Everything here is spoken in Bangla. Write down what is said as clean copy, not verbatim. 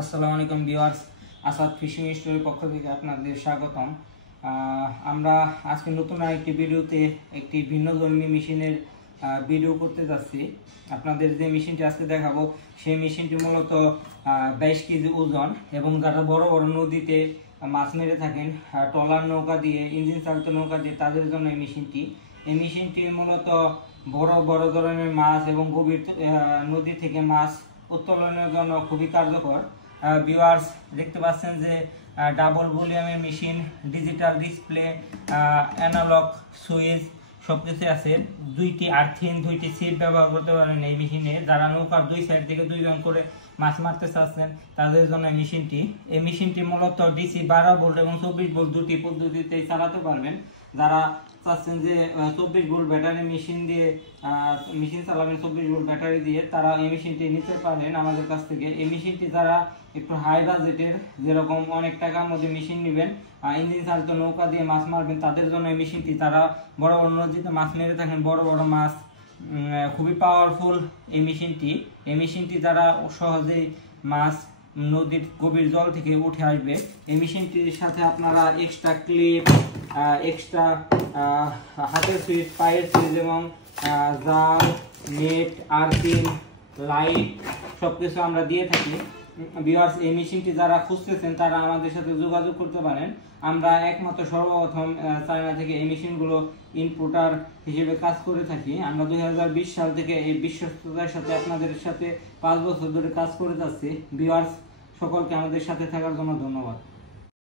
আসসালামু আলাইকুম ভিউয়ার্স, আসাদ ফিশিং স্টোরের পক্ষ থেকে আপনাদের স্বাগতম। আমরা আজকে নতুন আরেকটি ভিডিওতে একটি ভিন্নধর্মী মেশিনের ভিডিও করতে যাচ্ছি। আপনাদের যে মেশিনটি আজকে দেখাবো সেই মেশিনটি মূলত 22 কেজি ওজন, এবং যারা বড় বড় নদীতে মাছ মেরে থাকেন ট্রলার নৌকা দিয়ে, ইঞ্জিন চালিত নৌকা দিয়ে, তাদের জন্য এই মেশিনটি মূলত বড় বড় ধরনের মাছ এবং গভীর নদী থেকে মাছ উত্তোলনের জন্য খুবই কার্যকর। ভিউয়ার্স, দেখতে পাচ্ছেন যে ডাবল ভলিউমের machine, digital display, analogue switch সবকিছু আছে। দুইটি আর্থিন, দুইটি সিপ ব্যবহার করতে পারেন এই মেশিনে। যারা নৌকার দুই সাইড থেকে দুইজন করে মাছ মারতে চাচ্ছেন তাদের জন্য এই মেশিনটি মূলত ডিসি 12 ভোল্ট এবং 24 ভোল্ট দুটি পদ্ধতিতে চালাতে পারবেন। যারা চাচ্ছেন যে 24 ভোল্ট ব্যাটারি মেশিন চালাবেন, 24 ভোল্ট ব্যাটারি দিয়ে, তারা এই মেশিনটি নিতে পারেন আমাদের কাছ থেকে। এই মেশিনটি যারা একটু হাই বাজেটের, যেরকম অনেক টাকার মধ্যে মেশিন নেবেন, ইঞ্জিন চালিত নৌকা দিয়ে মাছ মারবেন, তাদের জন্য এই মেশিনটি। তারা বড় বড় নদীতে মাছ মেরে থাকেন, বড় বড় মাছ, খুবই পাওয়ারফুল এই মেশিনটি যারা সহজেই মাছ নদীর গভীর জল থেকে উঠে আসবে। এই মেশিনটির সাথে আপনারা এক্সট্রা ক্লিপ, এক্সট্রা হাতের সুইচ, পায়ের সুইচ এবং জাল, নেট, আর্থিং, লাইট সবকিছু আমরা দিয়ে থাকি। ভিউয়ার্স, এই মেশিনটি যারা খুঁজতেছেন তারা আমাদের সাথে যোগাযোগ করতে পারেন। আমরা একমাত্র সর্বপ্রথম চায়না থেকে এই মেশিনগুলো ইনপুটার হিসেবে কাজ করে থাকি। আমরা 2020 সাল থেকে এই বিশ্বস্ততার সাথে আপনাদের সাথে 5 বছর ধরে কাজ করে যাচ্ছি। ভিউয়ার্স, সকলকে আমাদের সাথে থাকার জন্য ধন্যবাদ।